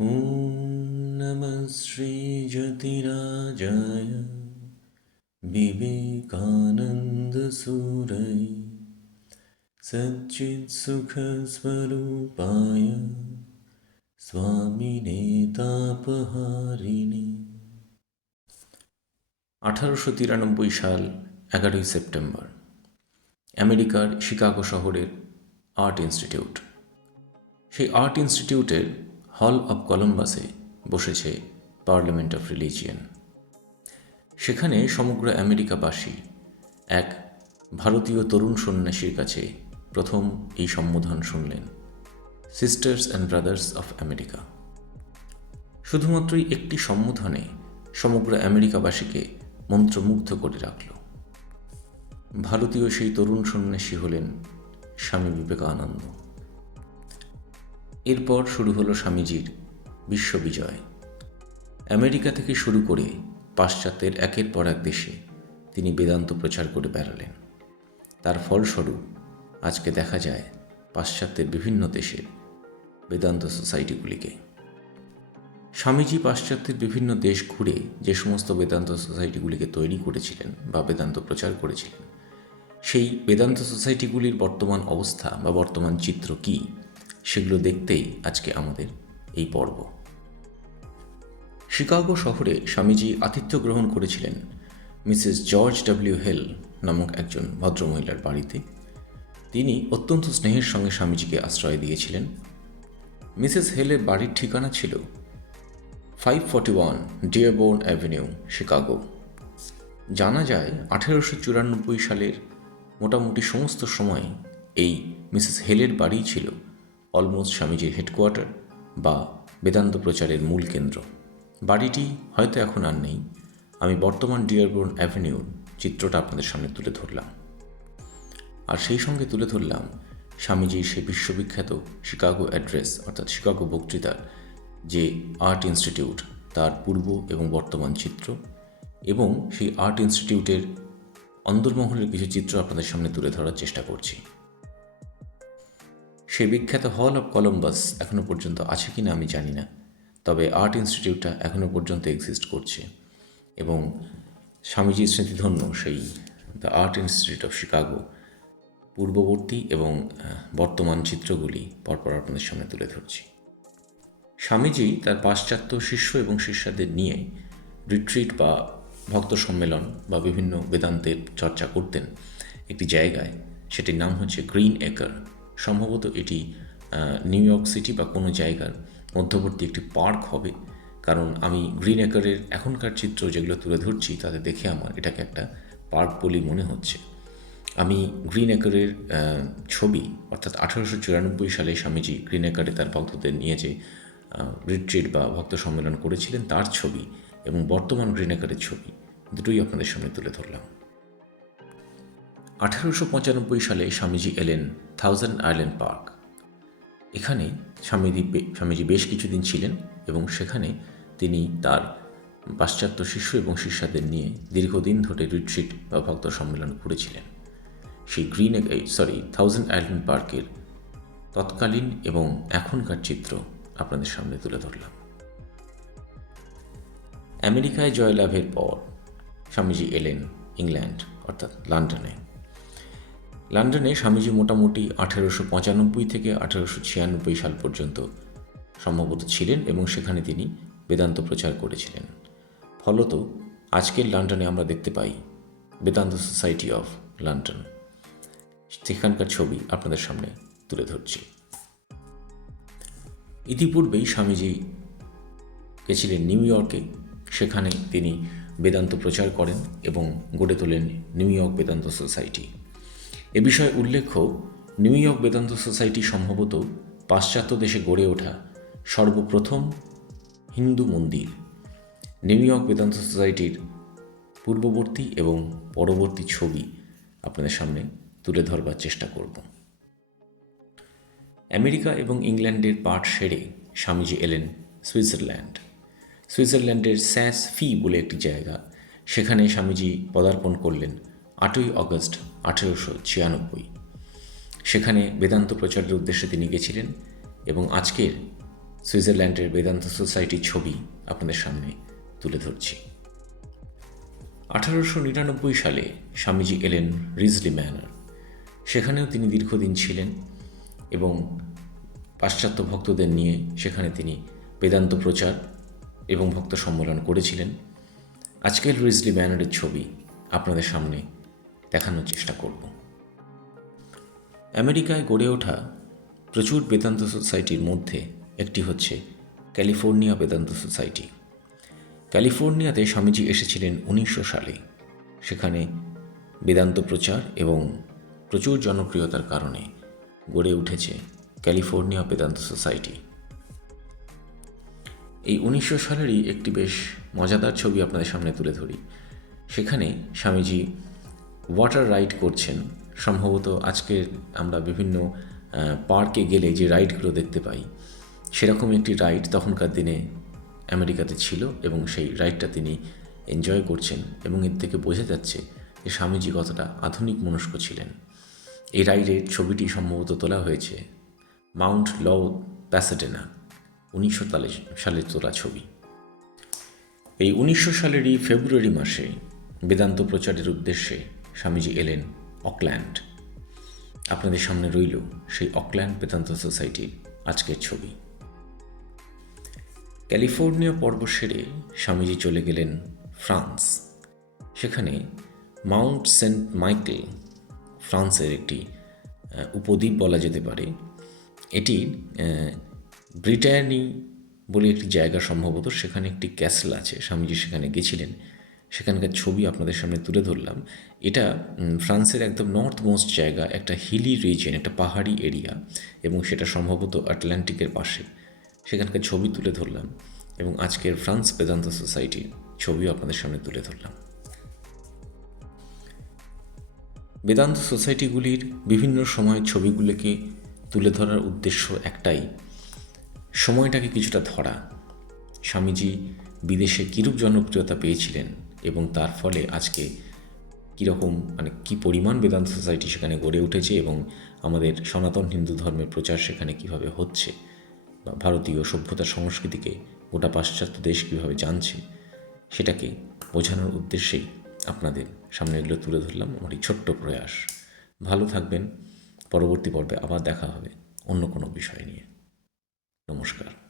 ॐ नमः श्रीज्योतिराजाय विवेकानन्दसूरय सच्चित्सुखस्वरूपाय স্বামিনে তাপহারিণী আঠারোশো তিরানব্বই সাল এগারোই সেপ্টেম্বর আমেরিকার শিকাগো শহরের আর্ট ইনস্টিটিউট সেই আর্ট ইনস্টিটিউটের হল অব কলম্বাসে বসেছে পার্লামেন্ট অফ রিলিজিয়ান সেখানে সমগ্র আমেরিকাবাসী এক ভারতীয় তরুণ সন্ন্যাসীর কাছে প্রথম এই সম্বোধন শুনলেন sisters and brothers of America শুধুমাত্রই একটি সম্বোধনে সমগ্র আমেরিকাবাসীকে মন্ত্রমুগ্ধ করে রাখল। ভারতীয় সেই তরুণ সন্ন্যাসী হলেন স্বামী বিবেকানন্দ। এরপর শুরু হলো স্বামীজির বিশ্ববিজয় আমেরিকা থেকে শুরু করে পাশ্চাত্যের একের পর এক দেশে তিনি বেদান্ত প্রচার করে বেড়ালেন। তার ফলস্বরূপ আজকে দেখা যায় পাশ্চাত্যের বিভিন্ন দেশের বেদান্ত সোসাইটিগুলিকে। স্বামীজি পাশ্চাত্যের বিভিন্ন দেশ ঘুরে যে সমস্ত বেদান্ত সোসাইটিগুলিকে তৈরি করেছিলেন বা বেদান্ত প্রচার করেছিলেন, সেই বেদান্ত সোসাইটিগুলির বর্তমান অবস্থা বা বর্তমান চিত্র কী? সেগুলো দেখতেই আজকে আমাদের এই পর্ব। শিকাগো শহরে স্বামীজি আতিথ্য গ্রহণ করেছিলেন মিসেস জর্জ ডব্লিউ হেল নামক একজন ভদ্রমহিলার বাড়িতে। তিনি অত্যন্ত স্নেহের সঙ্গে স্বামীজিকে আশ্রয় দিয়েছিলেন। মিসেস হেলের বাড়ির ঠিকানা ছিল five forty one Dearborn avenue, Chicago. জানা যায়, আঠেরোশো চুরানব্বই সালের মোটামুটি সমস্ত সময় এই মিসেস হেলের বাড়ি ছিল। অলমোস্ট স্বামীজির হেডকোয়ার্টার বা বেদান্ত প্রচারের মূল কেন্দ্র। বাড়িটি হয়তো এখন আর নেই। আমি বর্তমান ডিয়ারবোর্ন অ্যাভিনিউর চিত্রটা আপনাদের সামনে তুলে ধরলাম। আর সেই সঙ্গে তুলে ধরলাম স্বামীজির সেই বিশ্ববিখ্যাত শিকাগো অ্যাড্রেস, অর্থাৎ শিকাগো বক্তৃতার যে আর্ট ইনস্টিটিউট, তার পূর্ব এবং বর্তমান চিত্র এবং সেই আর্ট ইনস্টিটিউটের অন্দরমহলের কিছু চিত্র আপনাদের সামনে তুলে ধরার চেষ্টা করছি। সেই বিখ্যাত হল অফ কলম্বাস এখনও পর্যন্ত আছে কি না আমি জানি না, তবে আর্ট ইনস্টিটিউটটা এখনও পর্যন্ত এক্সিস্ট করছে এবং স্বামীজির স্মৃতিধন্য সেই the Art Institute of Chicago পূর্ববর্তী এবং বর্তমান চিত্রগুলি পরপর আপনাদের সামনে তুলে ধরছি। স্বামীজি তার পাশ্চাত্য শিষ্য এবং শিষ্যদের নিয়ে রিট্রিট বা ভক্ত সম্মেলন বা বিভিন্ন বেদান্তের চর্চা করতেন একটি জায়গায়, সেটির নাম হচ্ছে গ্রিন একার। সম্ভবত এটি নিউ ইয়র্ক সিটি বা কোনো জায়গার মধ্যবর্তী একটি পার্ক হবে। কারণ আমি গ্রিন একারের এখনকার চিত্র যেগুলো তুলে ধরছি, তাতে দেখে আমার এটাকে একটা পার্ক বলেই মনে হচ্ছে। আমি গ্রিন একরের ছবি, অর্থাৎ আঠারোশো চুরানব্বই সালে স্বামীজি গ্রিন একরে তার ভক্তদের নিয়ে যে রিট্রিট বা ভক্ত সম্মেলন করেছিলেন, তার ছবি এবং বর্তমান গ্রিন একরের ছবি, দুটোই আপনাদের সামনে তুলে ধরলাম। আঠারোশো পঁচানব্বই সালে স্বামীজি এলেন থাউজেন্ড আইল্যান্ড পার্ক। এখানে স্বামীজি স্বামীজি বেশ কিছুদিন ছিলেন এবং সেখানে তিনি তার পাশ্চাত্য শিষ্য এবং শিষ্যাদের নিয়ে দীর্ঘদিন ধরে রিট্রিট বা ভক্ত সম্মেলন করেছিলেন। সেই গ্রিন সরি থাউজেন্ড আইল্যান্ড পার্কের তৎকালীন এবং এখনকার চিত্র আপনাদের সামনে তুলে ধরলাম। আমেরিকায় জয়লাভের পর স্বামীজি এলেন ইংল্যান্ড, অর্থাৎ লন্ডনে। লন্ডনে স্বামীজি মোটামুটি আঠেরোশো পঁচানব্বই থেকে আঠেরোশো ছিয়ানব্বই সাল পর্যন্ত সম্ভবত ছিলেন এবং সেখানে তিনি বেদান্ত প্রচার করেছিলেন। ফলত আজকের লন্ডনে আমরা দেখতে পাই বেদান্ত সোসাইটি অফ লন্ডন। সেখানকার ছবি আপনাদের সামনে তুলে ধরছি। ইতিপূর্বেই স্বামীজি গেছিলেন নিউ ইয়র্কে। সেখানে তিনি বেদান্ত প্রচার করেন এবং গড়ে তোলেন নিউ ইয়র্ক বেদান্ত সোসাইটি। এ বিষয়ে উল্লেখ্য, নিউ ইয়র্ক বেদান্ত সোসাইটি সম্ভবত পাশ্চাত্য দেশে গড়ে ওঠা সর্বপ্রথম হিন্দু মন্দির। নিউ ইয়র্ক বেদান্ত সোসাইটির পূর্ববর্তী এবং পরবর্তী ছবি আপনাদের সামনে তুলে ধরবার চেষ্টা করব। আমেরিকা এবং ইংল্যান্ডের পাঠ সেরে স্বামীজি এলেন সুইজারল্যান্ড। সুইজারল্যান্ডের স্যাস ফি বলে একটি জায়গা, সেখানে স্বামীজি পদার্পণ করলেন। আটই অগস্ট আঠেরোশো ছিয়ানব্বই। সেখানে বেদান্ত প্রচারের উদ্দেশ্যে তিনি গেছিলেন এবং আজকের সুইজারল্যান্ডের বেদান্ত সোসাইটির ছবি আপনাদের সামনে তুলে ধরছি। আঠারোশো নিরানব্বই সালে স্বামীজি এলেন রিজলি ম্যানার। সেখানেও তিনি দীর্ঘদিন ছিলেন এবং পাশ্চাত্য ভক্তদের নিয়ে সেখানে তিনি বেদান্ত প্রচার এবং ভক্ত সম্মেলন করেছিলেন। আজকের রিজলি ম্যানারের ছবি আপনাদের সামনে দেখানোর চেষ্টা করব। আমেরিকায় গড়ে ওঠা প্রচুর বেদান্ত সোসাইটির মধ্যে একটি হচ্ছে ক্যালিফোর্নিয়া বেদান্ত সোসাইটি। ক্যালিফোর্নিয়াতে স্বামীজি এসেছিলেন উনিশশো সালে। সেখানে বেদান্ত প্রচার এবং প্রচুর জনপ্রিয়তার কারণে গড়ে উঠেছে ক্যালিফোর্নিয়া বেদান্ত সোসাইটি। এই উনিশশো সালেরই একটি বেশ মজাদার ছবি আপনাদের সামনে তুলে ধরি। সেখানে স্বামীজি ওয়াটার রাইড করছেন। সম্ভবত আজকে আমরা বিভিন্ন পার্কে গেলে যে রাইডগুলো দেখতে পাই, সেরকম একটি রাইড তখনকার দিনে আমেরিকাতে ছিল এবং সেই রাইডটা তিনি এনজয় করছেন এবং এর থেকে বোঝা যাচ্ছে যে স্বামীজি কতটা আধুনিক মনস্ক ছিলেন। এই রাইডের ছবিটি সম্ভবত তোলা হয়েছে মাউন্ট ল প্যাসাডেনা উনিশশো সালে তোলা ছবি। এই উনিশশো সালেরই ফেব্রুয়ারি মাসে বেদান্ত প্রচারের উদ্দেশ্যে স্বামীজি এলেন অকল্যান্ড। আপনাদের সামনে রইল সেই অকল্যান্ড বেদান্ত সোসাইটির আজকের ছবি। ক্যালিফোর্নিয়া পর্ব সেরে স্বামীজি চলে গেলেন ফ্রান্স। সেখানে মাউন্ট সেন্ট মাইকেল ফ্রান্সের একটি উপদ্বীপ বলা যেতে পারে। এটি ব্রিটানি বলে একটি জায়গা সম্ভবত, সেখানে একটি ক্যাসেল আছে। স্বামীজি সেখানে গেছিলেন। সেখানকার ছবি আপনাদের সামনে তুলে ধরলাম। এটা ফ্রান্সের একদম নর্থ মোস্ট জায়গা, একটা হিলি রিজিয়ন একটা পাহাড়ি এরিয়া এবং সেটা সম্ভবত আটলান্টিকের পাশে। সেখানকার ছবি তুলে ধরলাম এবং আজকের ফ্রান্স বেদান্ত সোসাইটির ছবিও আপনাদের সামনে তুলে ধরলাম। বেদান্ত সোসাইটিগুলির বিভিন্ন সময় ছবিগুলোকে তুলে ধরার উদ্দেশ্য একটাই, সময়টাকে কিছুটা ধরা। স্বামীজি বিদেশে কীরূপ জনপ্রিয়তা পেয়েছিলেন? এবং তার ফলে আজকে কীরকম মানে কী পরিমাণ বেদান্ত সোসাইটি সেখানে গড়ে উঠেছে এবং আমাদের সনাতন হিন্দু ধর্মের প্রচার সেখানে কীভাবে হচ্ছে বা ভারতীয় সভ্যতা সংস্কৃতিকে গোটা পাশ্চাত্য দেশ কীভাবে জানছে, সেটাকে বোঝানোর উদ্দেশ্যেই আপনাদের সামনে এগুলো তুলে ধরলাম। আমার এই ছোট্ট প্রয়াস। ভালো থাকবেন। পরবর্তী পর্বে আবার দেখা হবে অন্য কোনো বিষয় নিয়ে। নমস্কার।